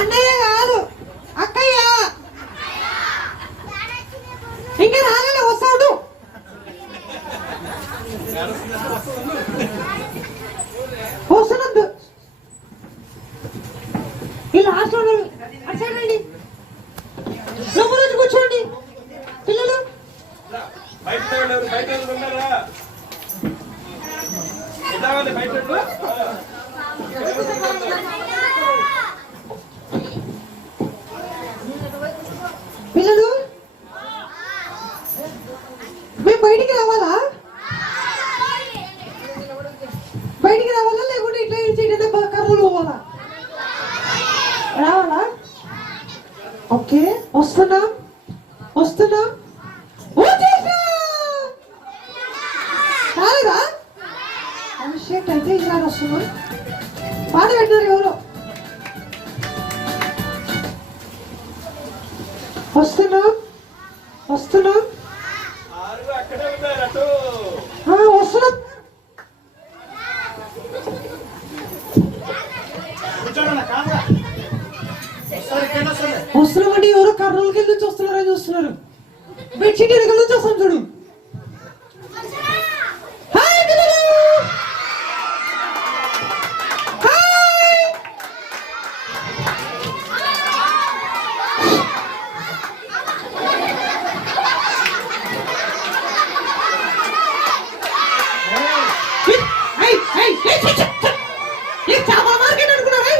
అన్నయ్య కాదు, అక్కయ్య. ఇంకా రాలే, వస్తాడు. వస్తున్నద్దు. ఈ లాస్ట్ అచ్చాడండి. లోపల వచ్చి కూర్చోండి పిల్లలు. పిల్లలు మేము బయటికి రావాలా? బయటికి రావాలా లేకుంటే ఇట్లా ఇట్లా కర్రలు పోవాలా? రావాలా? ఓకే, వస్తున్నాం వస్తున్నాం. రాలేదా? అభిషేక్ అయితే ఇలా వస్తున్నా. పాట పెట్టినారు ఎవరో. వస్తున్నాం వస్తున్నాం వస్తున్నాం. వస్తున్నామండి. ఎవరో కర్నూలుకి వెళ్ళి నుంచి వస్తున్నారని చూస్తున్నారు. బెడ్షీట్ ఎక్కడ నుంచి వస్తాం చూడు. చేపల మార్కెట్ అనుకున్నారా?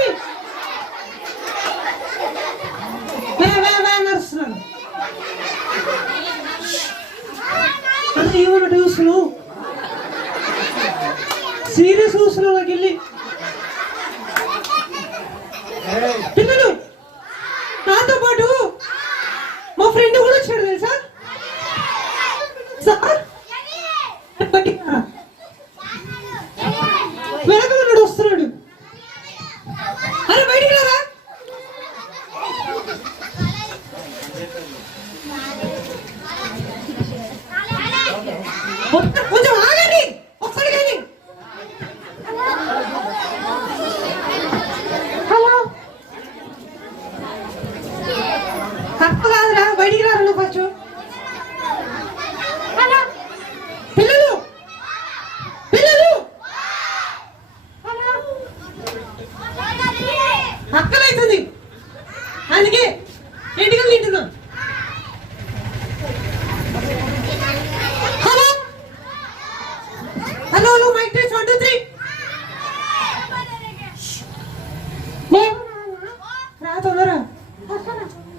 నడుస్తున్నాను అంటే ఏమన్నట్టు చూస్తున్నావు? సీరియస్ చూస్తున్నావు. నాకు వెళ్ళి పిల్లలు నాతో పాటు మా ఫ్రెండ్ కూడా వచ్చాడు తెలుసా సార్. వెనక వస్తున్నాడు. అరే బయటికి రారా? కొంచెం ఆగండి ఒకసారి. కానీ హలో తప్పు కాదురా, బయటికి రారా నువ్వు ఫస్ట్. పిల్లలు పిల్లలు అక్కలైతుంది, అందుకే ఇంటికి తింటున్నాం. Hello hello hello mike test 1 2 3. రా తొందరగా.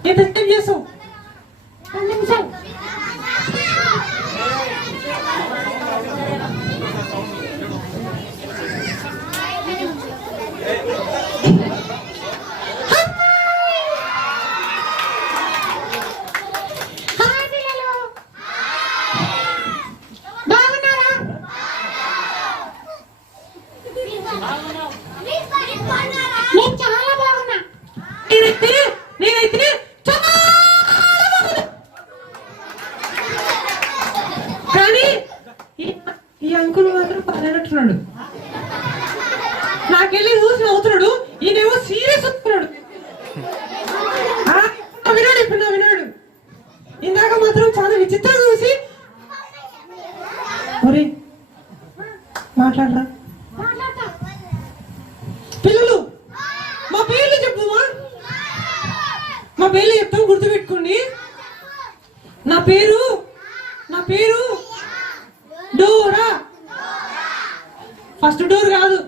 ఎంత టైం చేస్తావు? 10 నిమిషాలు. నేనైతే కానీ ఈ అంకుల్ మాత్రం పర్లేనట్టున్నాడు. నాకెళ్ళి చూసి నవ్వుతున్నాడు. ఈయనేమో సీరియస్ వస్తున్నాడు. వినాడు ఇప్పుడు వినాడు. ఇందాక మాత్రం చాలా విచిత్రం చూసి ఒరే మాట్లాడరా. పిల్లలు మా పేర్లు చెప్పుమా. మా పేర్లు చెప్తాం, గుర్తుపెట్టుకోండి. నా పేరు డోరా. ఫస్ట్ డోర్ కాదు,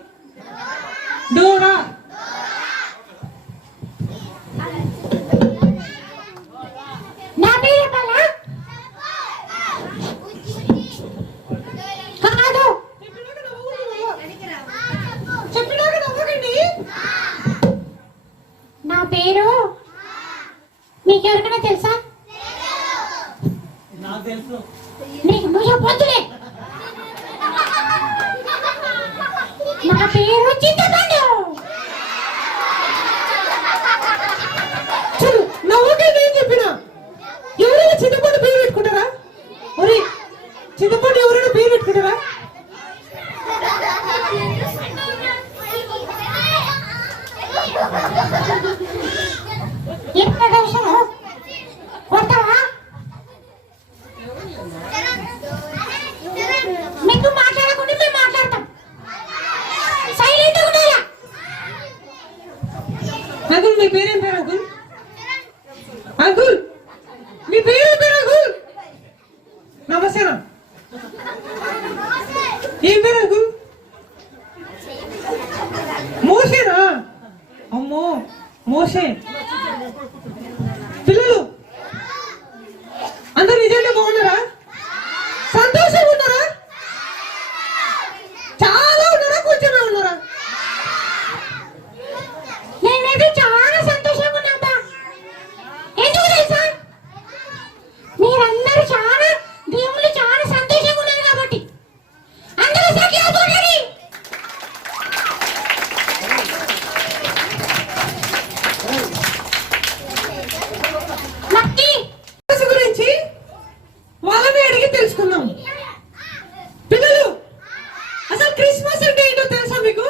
డోరా. నా పేరు చెప్పాలా? చెప్పినాక నవ్వకండి. నా పేరు మీకెవరికైనా తెలుసా? నాకు తెలుసు. నీకు నువ్వు చెప్పొద్దులే. నా పేరు చింతపండు. చూడు నవ్వుకే నేను చెప్పిన. ఎవరైనా చింతపండు పేరు పెట్టుకుంటారా? ఒరే చింతపండు ఎవరైనా పేరు పెట్టుకుంటారా? ఎక్కడ విషయం కొడతావా? మీకు మాట్లాడకుండా మేము మాట్లాడతాం. సైలెంట్ ఉండాలా? అంకుల్ మీ పేరేం పేరు అంకుల్? అంకుల్ మీ పేరేం పేరు అంకుల్? నమస్తేనా? ఏం పేరు అంకుల్? మోసేనా? అమ్మో మోసే. పిల్లలు అందరు నిజంగా బాగున్నారా? సంతోషంగా ఉన్నారా? చాలా ఉన్నారా? కొంచెమే ఉన్నారా? నేనైతే చాలా సంతోషంగా ఉన్నాను. ఎందుకు తెలుసా? మీరందరూ చాలా దేవుళ్ళు చాలా సంతోషంగా ఉన్నారు కాబట్టి అందరూ సఖ్యంగా పోండి. గురించి వాళ్ళని అడిగి తెలుసుకుందాం. పిల్లలు అసలు క్రిస్మస్ అంటే ఏంటో తెలుసా మీకు?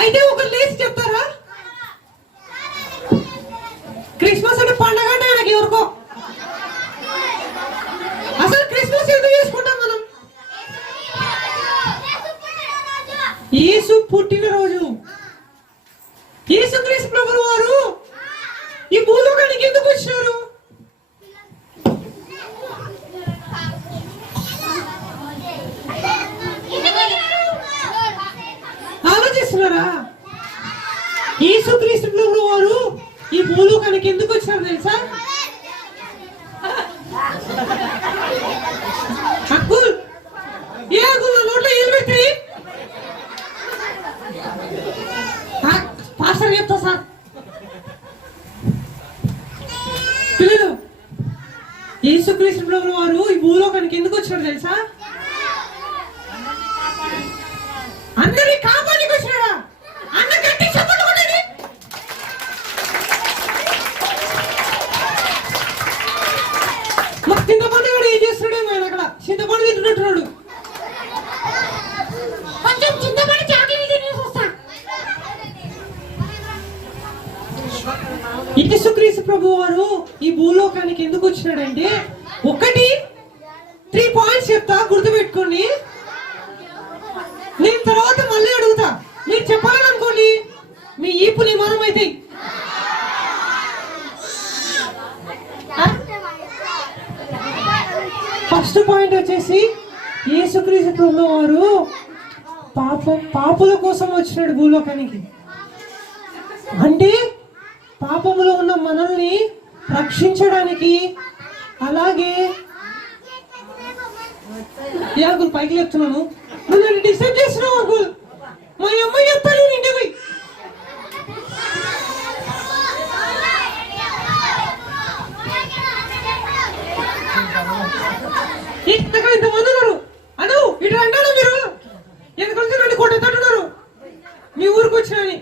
అయితే ఒకరు లేచి చెప్తారా? క్రిస్మస్ అంటే పండగ అంటే నాకు ఎవరికో. అసలు క్రిస్మస్ ఎందుకు చేసుకుంటాం మనం? యేసు పుట్టినరోజు. యేసు క్రీస్తు ప్రభువు వారు ఈ భూలోకానికి ఎందుకు వచ్చారు? ఆలోచిస్తున్నారా? యేసు క్రీస్తు ప్రభువు వారు ఈ భూలోకానికి ఎందుకు వచ్చారు తెలుసా? అంకుల్ ఏ అంకుల్ నోట్లో ఏం పెట్టి పాస్టర్ చెప్తా సార్. పిల్లలు యేసు క్రీస్తు ప్రభువు వారు ఈ భూలోకానికి ఎందుకు వచ్చారు తెలుసా? అందరినీ కాపాడికి వచ్చినారా? అన్న గట్టి చెప్పండి. మాకు చింతపండు కూడా ఏం చేస్తున్నాడు ఆయన అక్కడ? చింతపండు తింటున్నట్టున్నాడు. కొంచెం చింతపండు చాకరీ తినేసి వస్తా. యేసుక్రీస్తు ప్రభువు వారు ఈ భూలోకానికి ఎందుకు వచ్చినాడంటే, ఒకటి 3 పాయింట్స్ చెప్తా, గుర్తుపెట్టుకోండి. నేను తర్వాత మళ్ళీ అడుగుతా. మీరు చెప్పాలని అనుకోండి మీ ఈపు నిమానం అయితే. ఫస్ట్ పాయింట్ వచ్చేసి యేసుక్రీస్తు ప్రభువు వారు పాపుల కోసం వచ్చినాడు భూలోకానికి. అంటే పాపములో ఉన్న మనల్ని రక్షించడానికి. అలాగే అంకుల్ పైకి చెప్తున్నాను, నువ్వు డిస్టర్బ్ చేస్తున్నావు అంకుల్. మా అమ్మాయి చెప్తాను ఇంటికి పోయి. ఇంతమంది ఉన్నారు అను ఇటు అంటాను. మీరు ఎందుకు నన్ను కొట్టేటట్టున్నారు? మీ ఊరికి వచ్చినని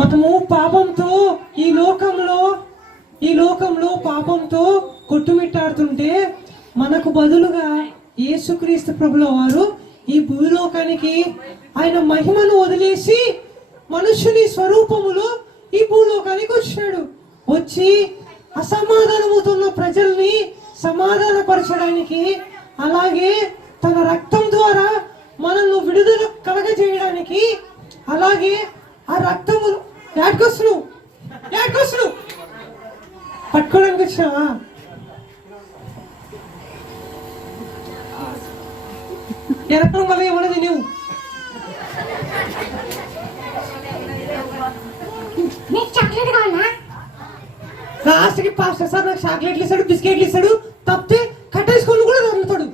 మనము పాపంతో ఈ లోకంలో పాపంతో కొట్టుమిట్టాడుతుంటే మనకు బదులుగా యేసుక్రీస్తు ప్రభుల వారు ఈ భూలోకానికి ఆయన మహిమను వదిలేసి మనుషుని స్వరూపములో ఈ భూలోకానికి వచ్చినాడు. వచ్చి అసమాధానమవుతున్న ప్రజల్ని సమాధానపరచడానికి, అలాగే తన రక్తం ద్వారా మనల్ని విడుదల కలగజేయడానికి, అలాగే ఆ రక్తము యాడ్కొస్తును పట్టుకోవడానికి వచ్చినావా? ఎరకం వల్ల ఏమన్నది నువ్వు? నీకు చాక్లెట్ కావాలా? లాస్ట్కి పాస్టర్ సార్ నాకు చాక్లెట్లు ఇస్తాడు, బిస్కెట్లు ఇస్తాడు, తప్పితే కట్టేసుకొని కూడా నమ్ముతాడు.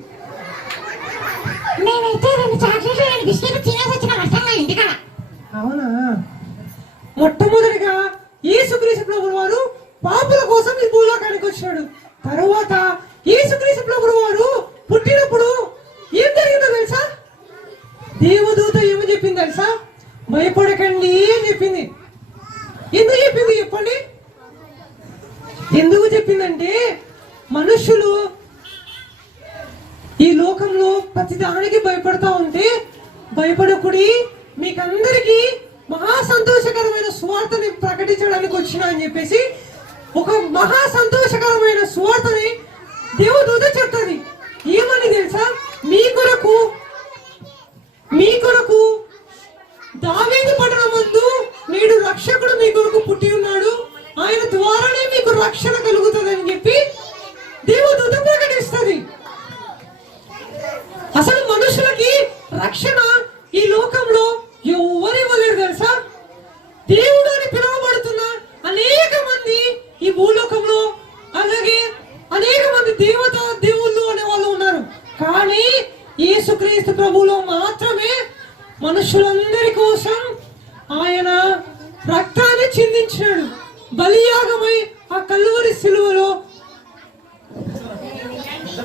నేనైతే 2 చాక్లెట్లు 2 బిస్కెట్లు తినేసి వచ్చిన కష్టంగా ఇంటికాడ. అవునా? మొట్టమొదటిగా యేసుక్రీస్తు ప్రభువు వారు పాపుల కోసం ఈ భూలోకానికి వచ్చాడు. తరువాత యేసుక్రీస్తు ప్రభువు వారు పుట్టినప్పుడు ఏం జరిగిందో తెలుసా? దేవదూత ఏమని చెప్పింది తెలుసా? భయపడకండి అని చెప్పింది. ఎందుకు చెప్పింది చెప్పండి? ఎందుకు చెప్పిందంటే, మనుషులు ఈ లోకంలో ప్రతి దానికి భయపడతా ఉంటే భయపడకుడి, మీకందరికీ మహా సంతోషకరమైన సువార్తని ప్రకటించడానికి వచ్చిన అని చెప్పేసి ఒక మహా సంతోషకరమైన సువార్తని దేవదూత చెప్తుంది. ఏమని తెలుసా? మీ కొరకు దావీదు పట్టణమందు నేడు రక్షకుడు మీ కొరకు పుట్టి ఉన్నాడు, ఆయన ద్వారానే మీకు రక్షణ కలుగుతుంది అని చెప్పి దేవదూత ప్రకటిస్తుంది. అసలు మనుషులకి రక్షణ ఈ లోకంలో ఎవరు ఇవ్వలేరు తెలుసా? దేవుడు అని పిలువబడుతున్న అనేక మంది ఈ భూలోకంలో, అలాగే అనేక మంది దేవుళ్ళు అనే వాళ్ళు ఉన్నారు. కానీ యేసుక్రీస్తు ప్రభువులో మాత్రమే మనుషులందరి కోసం ఆయన రక్తాన్ని చిందించాడు. బలియాగమై ఆ కల్వరి సిలువలో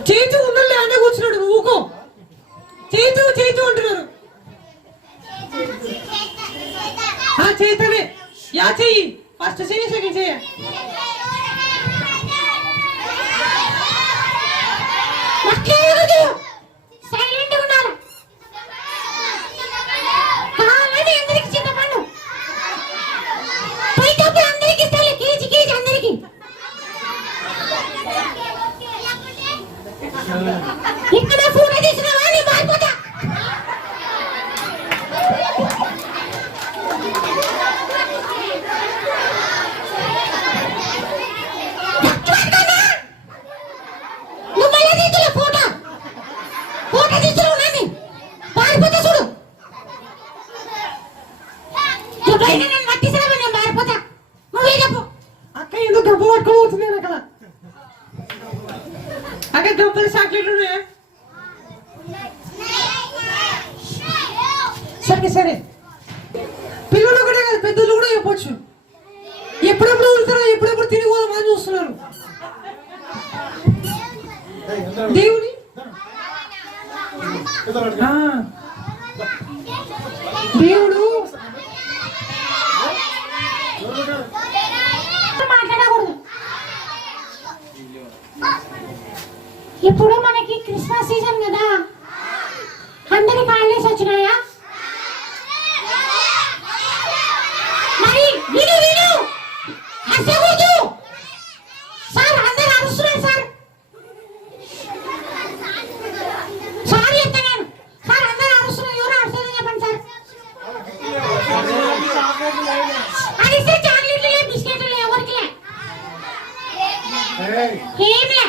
చేతు ఉన్నలే అనే కూర్చున్నాడు. ఊకో, చేతు చేతు అంటున్నారు. ఆ చేతనే యా చెయ్యి, ఫస్ట్ చెయ్యి, సెకండ్ చెయ్యి. సైలెంట్ ఉండాలి. కావాలని అందరికి చింతపండు పోయినప్పుడు అందరికి ఇస్తాను, కేజీ కేజీ అందరికి. ఇక్కడ ఫోటో తీసుకున్నావా? నీ మారిపోతా. నువ్వు మళ్ళీ తీసుకున్నా ఫోటో తీసుకున్నావు నాని మారిపోతా చూడు. ఎప్పుడైనా నేను మట్టిసినా నేను మారిపోతా. నువ్వే చెప్పు. అక్క ఎందుకు గబ్బ పట్టుకోబోతుంది అక్కడ? అక్కడ గబ్బలు చాక్లెట్లు ఉన్నాయా? సరే సరే, పిల్లలు ఒకటే కాదు, పెద్దలు కూడా చెప్పొచ్చు. ఎప్పుడెప్పుడు వెళ్తారో, ఎప్పుడెప్పుడు తిరిగి పోదామని చూస్తున్నారు. దేవుని దేవుడు మాట్లాడకూడదు. ఇప్పుడు మనకి క్రిస్మస్ సీజన్ కదా, అందరికి హాలిడేస్ వచ్చినాయా? మరి విను విను, అసలు సార్ అందరు అరుస్తున్నారు సార్. సారీ చెప్తా నేను. సార్ అందరు అరుస్తున్నారు, ఎవరు అరుస్తుంది చెప్పండి సార్. అది ఇస్తే చాక్లెట్లు లే, బిస్కెట్లు లే, ఎవరికి లే, ఏం లే.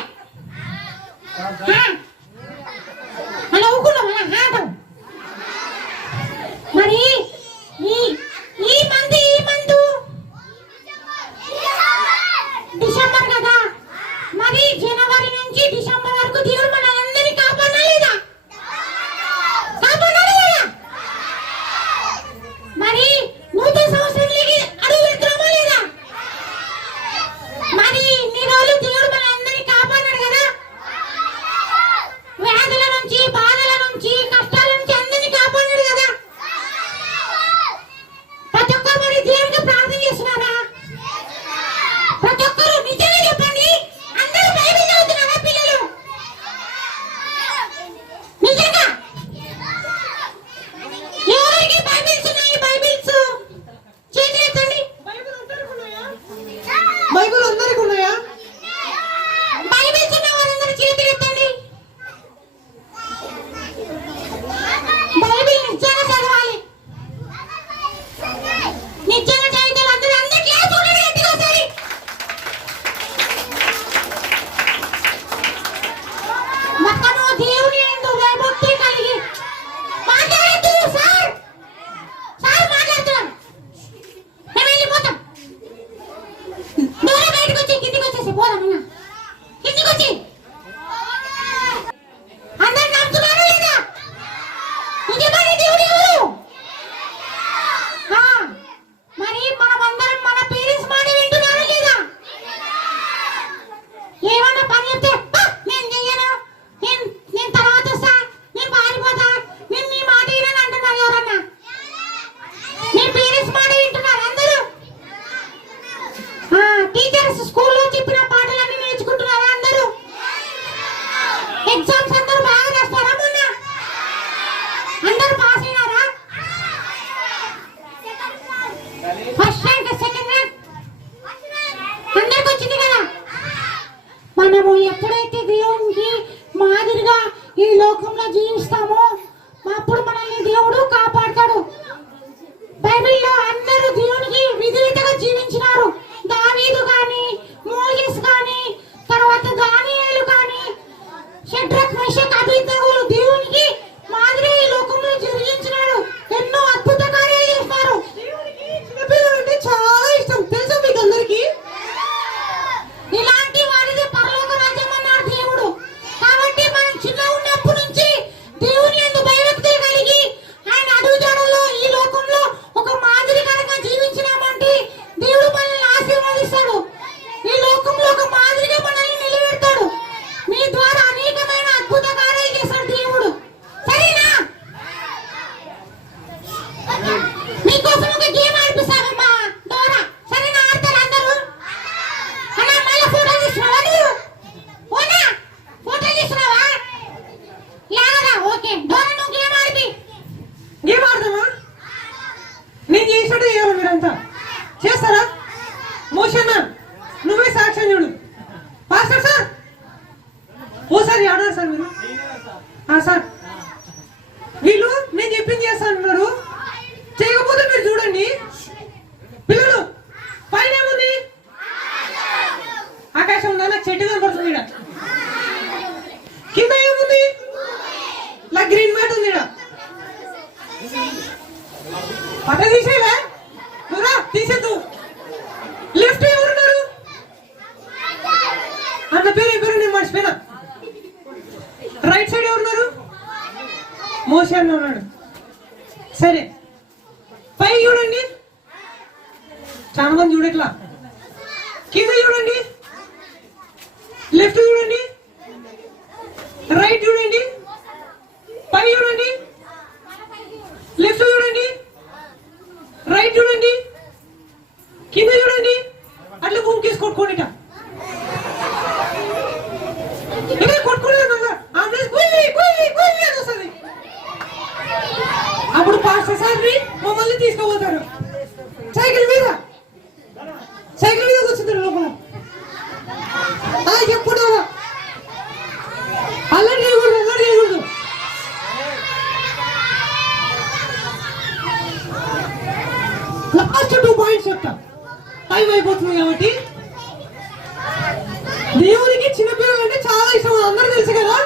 ఒక గేమ్ ఆడిపిస్తావమ్మా డోరా. సరేనా, ఆడతారు అందరూ? అన్నా మళ్ళీ ఫోటోలు తీసుకున్నావా నువ్వు? ఓనా ఫోటోలు తీసుకున్నావా? లాగదా? ఓకే డోరా, నువ్వు గేమ్ ఆడిపి. ఏం ఆడదామా? నేను చేసినట్టు చేయాలి, మీరంతా చేస్తారా? మోషన్ నువ్వే సాక్ష్యం చూడు. పాస్టర్ సార్ ఓసారి ఆడారు సార్ మీరు. సార్ వీళ్ళు నేను చెప్పింది చేస్తానన్నారు, చేయకపోతే మీరు చూడండి. పిల్లలు పైన ఏముంది? ఆకాశం ఉందా? నాకు చెట్టు కనపడుతుంది ఇక్కడ. కింద ఏముంది? నాకు గ్రీన్ మ్యాట్ ఉంది ఇక్కడ. పట్ట తీసేలా నువ్వురా, తీసేద్దు. లెఫ్ట్ ఎవరున్నారు? అన్న పేరు నేను మర్చిపోయినా. రైట్ సైడ్ ఎవరున్నారు? మోసే అన్న ఉన్నాడు. సరే పై చూడండి, చాలా మంది చూడట్లా. కింద చూడండి, లెఫ్ట్ చూడండి, రైట్ చూడండి, పై చూడండి, లెఫ్ట్ చూడండి, రైట్ చూడండి, కింద చూడండి. అట్లా భూమికేసి కొట్టుకోండిట. ఇక్కడ కొట్టుకోలేదు వస్తుంది. అప్పుడు పాస్టర్ సార్ని మమ్మల్ని తీసుకుపోతారు సైకిల్ మీద కూర్చుంటారు లోపల. ఎప్పుడు అల్లరి చేయకూడదు. లాస్ట్ 2 పాయింట్స్ చెప్తా, టైం అయిపోతుంది కాబట్టి. దేవునికి చిన్నపిల్లలు అంటే చాలా ఇష్టం, అందరూ తెలుసు కదా.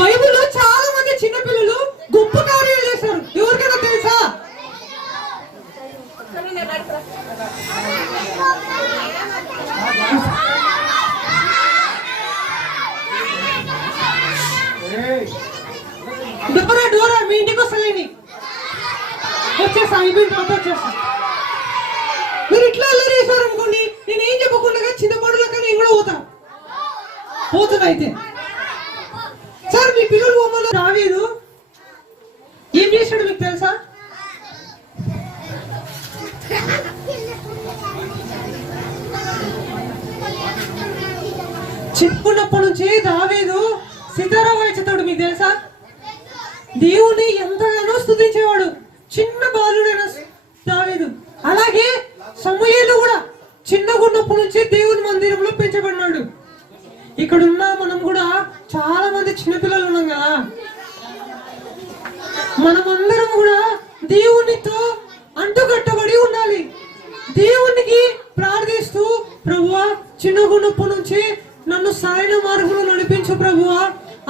బైబిల్లో చాలా మంది చిన్నపిల్లలు గొప్ప కార్యాలు చేస్తారు. ఎవరికైనా తెలుసా? డోరా మీ ఇంటికి వస్తలేని వచ్చేస్తా, అయిపోయిన తర్వాత వచ్చేస్తా. మీరు ఇట్లా అల్లరి చేశారు అనుకోండి, నేనేం చెప్పకుండా చిన్న పడులక నేను కూడా పోతున్నా. అయితే సార్ మీ పిల్లలు బొమ్మలు దావీదు ఏం చేశాడు మీకు తెలుసా? చిన్నప్పటి నుంచి దావీదు సితారా వాయించుతాడు, మీకు తెలుసా? దేవుని ఎంతగానో స్తుతించేవాడు చిన్న బాలుడైన దావీదు. అలాగే సమూయేలు కూడా చిన్నగున్నప్పటి నుంచి దేవుని మందిరంలో పెంచబడినాడు. ఇక్కడున్న మనం కూడా చాలా మంది చిన్నపిల్లలు ఉన్నాం కదా. మనమందరం కూడా దేవునితో అంటుకట్టబడి ఉండాలి. దేవునికి ప్రార్థిస్తూ, ప్రభువా చిన్నగున్నప్పటి నుంచి నన్ను సరైన మార్గంలో నడిపించు ప్రభువా.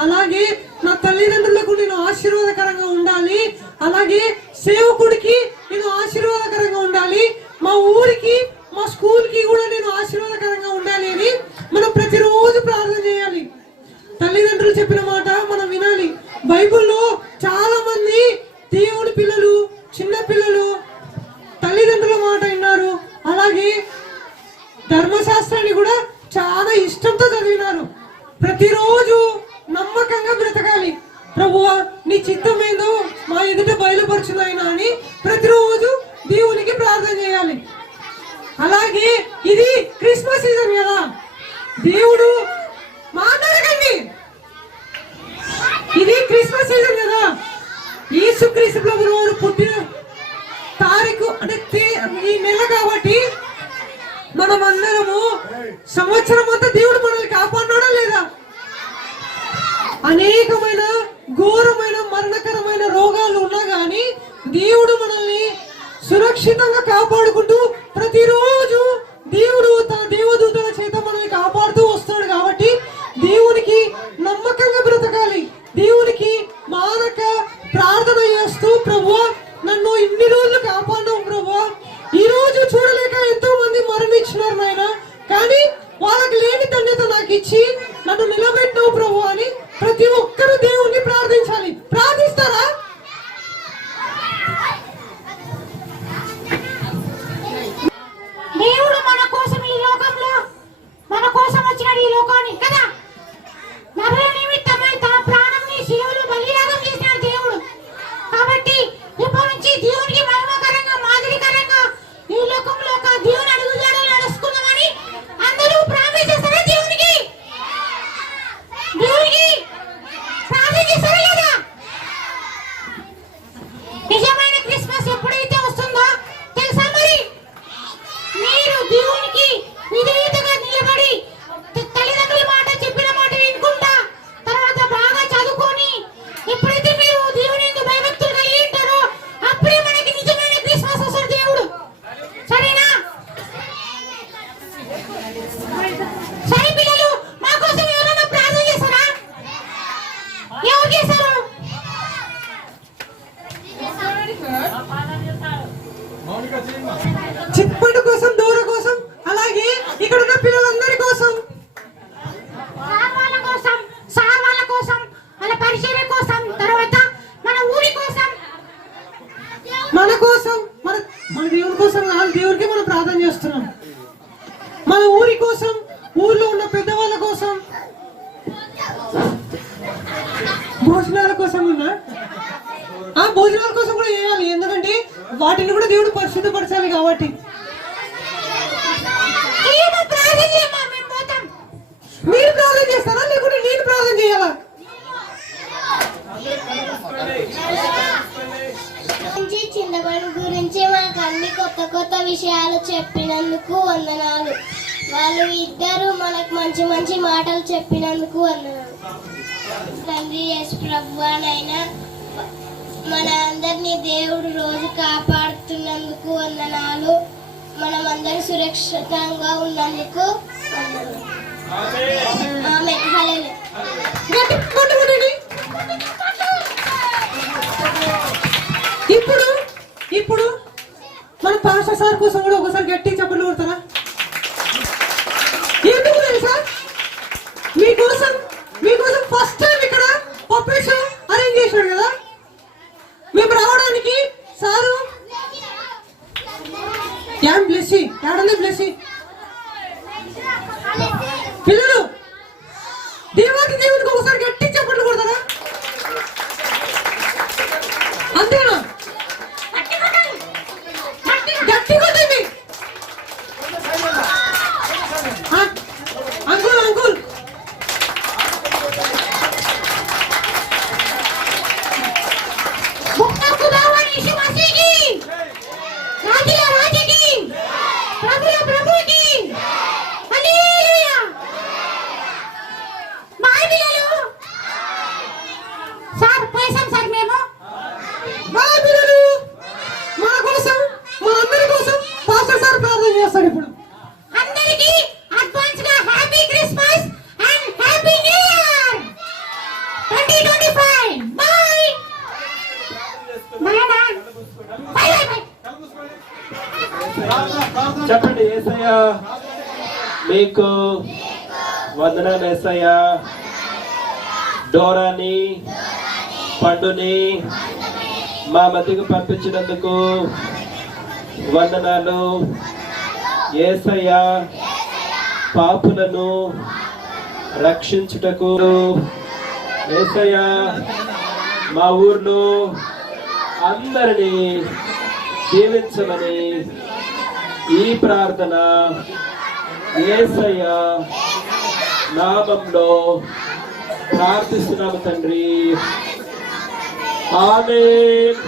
అలాగే నా తల్లిదండ్రులకు నేను ఆశీర్వాదకరంగా ఉండాలి. అలాగే సేవకుడికి నేను ఆశీర్వాదకరంగా ఉండాలి. మా ఊరికి మా స్కూల్ కి కూడా నేను ఆశీర్వాదకరంగా ఉండాలి అని మనం ప్రతిరోజు ప్రార్థన చేయాలి. తల్లిదండ్రులు చెప్పిన మాట మనం వినాలి. బైబిల్లో చాలా మంది దేవుని పిల్లలు, చిన్న పిల్లలు తల్లిదండ్రుల మాట విన్నారు. అలాగే ధర్మశాస్త్రాన్ని కూడా చాలా ఇష్టంతో చదివినారు. ప్రతిరోజు నమ్మకంగా బ్రతకాలి. ప్రభువా నీ చిత్తం ఏందో మా ఎదుట బయలుపరచునైనా అని ప్రతిరోజు దేవునికి ప్రార్థన చేయాలి. అలాగే ఇది క్రిస్మస్ సీజన్ కదా, దేవుడు మాట్లాడకండి, ఇది క్రిస్మస్ సీజన్ కదా. యేసుక్రీస్తు ప్రభువు వారు పుట్టిన తారీఖు అంటే ఈ నెల కాబట్టి మనమందరము సంవత్సరం అంతా దేవుడు మనల్ని కాపాడినాడా లేదా? అనేకమైన ఘోరమైన మరణకరమైన రోగాలు ఉన్నా గానీ దేవుడు మనల్ని సురక్షితంగా కాపాడుకుంటూ ప్రతిరోజు దేవుడు తన దేవదూతల చేత మనల్ని కాపాడుతూ వస్తున్నాడు. కాబట్టి దేవునికి నమ్మకంగా బ్రతకాలి. దేవునికి మానక ప్రార్థన చేస్తూ, ప్రభువా నన్ను ఇన్ని రోజులు కాపాడినావు ప్రభువా, ఈ రోజు చూడలేక ఎంతో మంది మరణించినారు నాయన, కానీ వాళ్ళకి లేని ధన్యత నాకు ఇచ్చి నన్ను నిలబెట్టినావు ప్రభువా అని ప్రతి ఒక్కరూ దేవుణ్ణి ప్రార్థించాలి. ప్రార్థిస్తారా? చిట్పండు కోసం, దూర కోసం, అలాగే ఇక్కడ ఉన్న పిల్లలందరి కోసం, సార్ వాళ్ళ కోసం, వాళ్ళ పరిచర్య కోసం, తర్వాత మన ఊరి కోసం, మన కోసం, మన మన దేవుని కోసం కాదు, దేవుడికి మనం ప్రార్థన చేస్తున్నాం. మన ఊరి కోసం, ఊర్లో ఉన్న పెద్దవాళ్ళ కోసం, భోజనాల కోసం ఉన్నా ఆ భోజనాల కోసం కూడా చేయాలి. ఎందుకంటే వాటిని కూడా దేవుడు పరిశుద్ధపరచాలి కాబట్టి. మీరు ప్రార్థన చేస్తారా లేకుంటే నేను ప్రార్థన చేయాలా? చింతపండు గురించి మాకు అన్ని కొత్త కొత్త విషయాలు చెప్పినందుకు వందనాలు. వాళ్ళు ఇద్దరు మనకు మంచి మంచి మాటలు చెప్పినందుకు వందనాలు. తండ్రి యేసు ప్రభువైనా మన అందరినీ దేవుడు రోజు కాపాడుతున్నందుకు వందనాలు. మనమందరం సురక్షితంగా ఉన్నందుకు వందనాలు. ఆమేన్. హల్లెలూయా. ఇప్పుడు మన పాస్టర్ సార్ కోసం కూడా ఒకసారి గట్టి చప్పట్లు కొడతారా? ఎందుకు తెలుసా? మీకోసం ఫస్ట్ టైం ఇక్కడ పప్పెట్ షో అరేంజ్ చేశాడు కదా. మేము రావడానికి సారు బ్లెస్సి పిల్లలు దేవుడికి ఒకసారి గట్టి చప్పట్లు కొడతారా? అంతేనా? గట్టి కొట్టండి. అంకుల్ చేస్తాడు ఇప్పుడు. అందరికీ అడ్వాన్స్ గా happy Christmas and happy new year 2025. By by by. చెప్పండి. యేసయ్యా మీకు వందనాలు. యేసయ్యా డోరాని పండుని మా మధ్యకు పంపించినందుకు వందనాలు. యేసయ్యా పాపులను రక్షించుటకు యేసయ్యా మా ఊర్లో అందరినీ దీవించమని ఈ ప్రార్థన యేసయ్యా నామంలో ప్రార్థిస్తున్నాము తండ్రి. ఆమేన్.